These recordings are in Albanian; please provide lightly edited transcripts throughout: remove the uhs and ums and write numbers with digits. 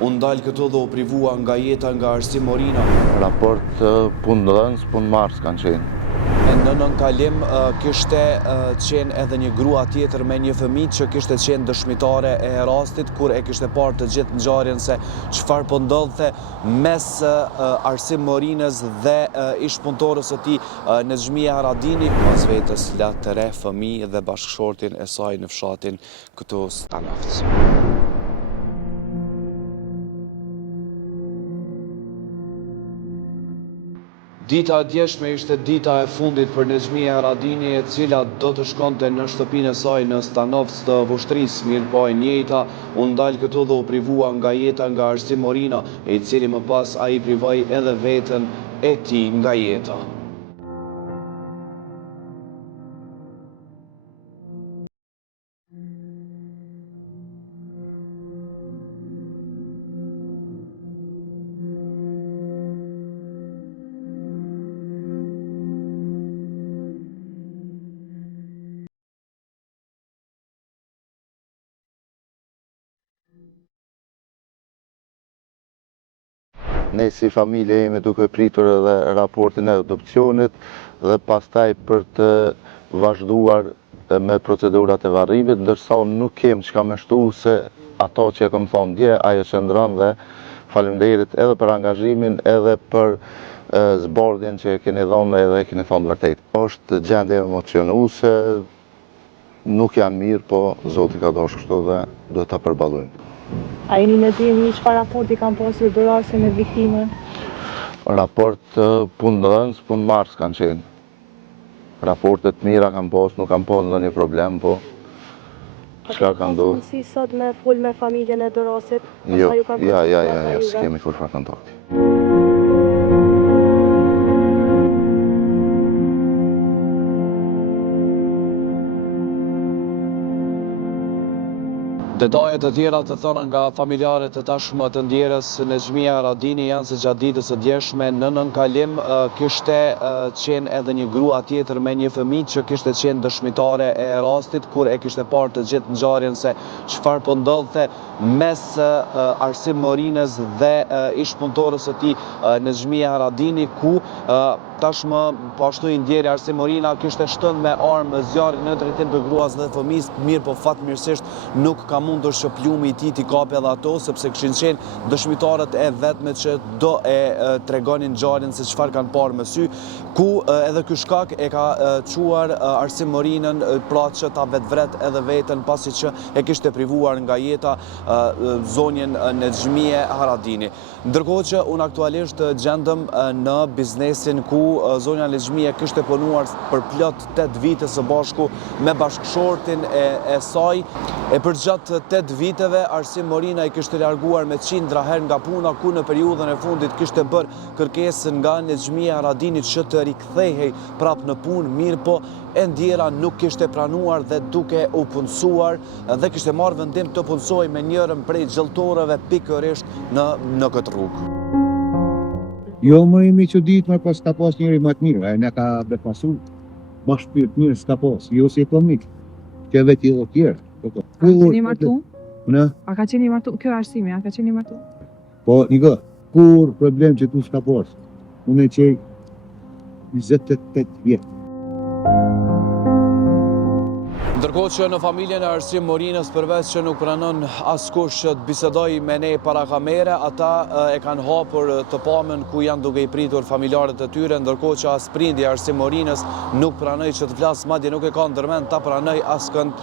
u ndal këtu dhe u privua nga jeta nga Arsim Morina. Raport punë-dhënës, punë-marrës kanë qenë. Në nënkalim kishte qenë edhe një grua tjetër me një fëmijë që kishte qenë dëshmitare e rastit, kur e kishte parë të gjithë ngjarjen se çfarë po ndodhte mes Arsim Morinës dhe ish-punëtorës së tij Nexhmia Haradini. Pas vetës la të re fëmijë dhe bashkëshortin e saj në fshatin këtu Stanavc. Dita e djeshme ishte dita e fundit për Nexhmia Haradini, e cila do të shkonte në shtëpinë e saj në Stanovc të Vushtrrisë, mirëpo e njëjta u ndal këtu dhe u privua nga jeta nga Arsim Morina, i cili më pas ai privoi edhe veten e tij nga jeta. Ne si familje jemi duke pritur edhe raportin e adopcionit dhe pastaj për të vazhduar me procedurat e varrimit, ndërsa unë nuk kem çka më shtu se ato që e kam thonë dje, ajo qëndron dhe faleminderit edhe për angazhimin edhe për zbardhjen që e keni dhënë edhe e keni thonë vërtet. Është gjendje emocionuese, nuk janë mirë, po Zoti ka dashur kështu dhe duhet ta përballojmë. A jeni në dini çfarë raporti kanë pasur dorase me viktimën? Raport punë-dhënës, punë-marrës kanë qenë. Raportet mira kanë pasur, nuk kanë pasur ndonjë problem, po çka ka ndodhur? Si sot me fol me familjen e dorasit? Jo, s'kemi fol fare kontakti. Detajet e tjera të thëna nga familjarët e tashmë të ndjerës Nexhmia Haradini janë se gjatë ditës së djeshme në nënkalim kishte qenë edhe një grua tjetër me një fëmijë që kishte qenë dëshmitare e rastit, kur e kishte parë të gjithë ngjarjen se çfarë po ndodhte mes Arsim Morinës dhe ish-punëtorës së tij Nexhmia Haradini, ku tashmë po ashtu i ndjeri Arsim Morina kishte shtënë me armë zjarrin në drejtim të gruas dhe fëmijës, mirë po fatmirësisht nuk ka mundur që plumi i tij t'i kapi edhe ato, sepse kishin qenë dëshmitarët e vetme që do e tregonin ngjarjen se çfarë kanë parë me sy, ku edhe ky shkak e ka çuar Arsim Morinën pra që ta vetvret edhe veten, pasi që e kishte privuar nga jeta zonjën Nexhmia Haradini. Ndërkohë që unë aktualisht gjendëm në biznesin ku zonja Nexhmia kishte punuar për plot 8 vite së bashku me bashkëshortin e saj. E përgjatë 8 viteve, Arsim Morina i kishte larguar me qindra herë nga puna, ku në periudhën e fundit kishte bërë kërkesën nga Nexhmia Haradini që të rikthehej prap në punë, mirë po e ndjera nuk kishte pranuar dhe duke u punësuar dhe kishte marrë vendim të punësoj me njërën prej gjelltorëve pikërisht në këtë rrugë. Jo, më imi që ditë më pas ka pas njëri më të mirë, e ne ka befasu ma shpirt mirë s'ka pas, jo si ekonomik, që vetë i tjerë. A ka qeni martu? Në? A ka qeni martu? Kjo Arsimi, a ka qeni martu? Po, një kur problem që tu s'ka pas, unë e qej 28 vjetë. Ndërkohë që në familjen e Arsim Morinës, përveç që nuk pranon askush që të bisedoj me ne para kamere, ata e kanë hapur të pamën ku janë duke i pritur familjarët e tyre, ndërkohë që as prindi Arsim Morinës nuk pranoj që të flasë, madje nuk e ka ndërmend ta pranoj askënd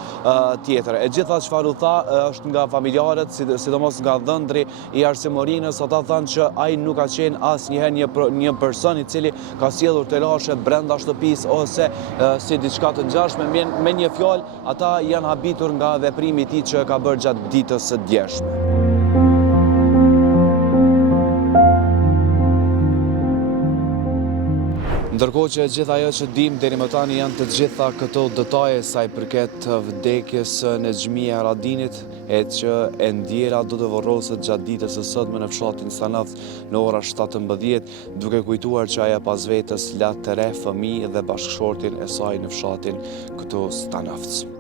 tjetër. E gjitha çfarë u tha është nga familjarët, sidomos nga dhëndri i Arsim Morinës, ata thanë që ai nuk ka qenë asnjëherë një person i cili ka sjellur telashe brenda shtëpisë ose si diçka të ngjashme, me një fjalë ata janë habitur nga veprimi i tij që ka bërë gjatë ditës së djeshme. Ndërkohë që gjithë ajo që dim deri më tani janë të gjitha këto detaje sa i përket vdekjes së Nexhmia Haradinit, e që e ndjera do të varroset gjatë ditës së sotme në fshatin Stanavc në ora 17, duke kujtuar që ajo pas vetes la të re fëmijë dhe bashkëshortin e saj në fshatin këtu Stanavc.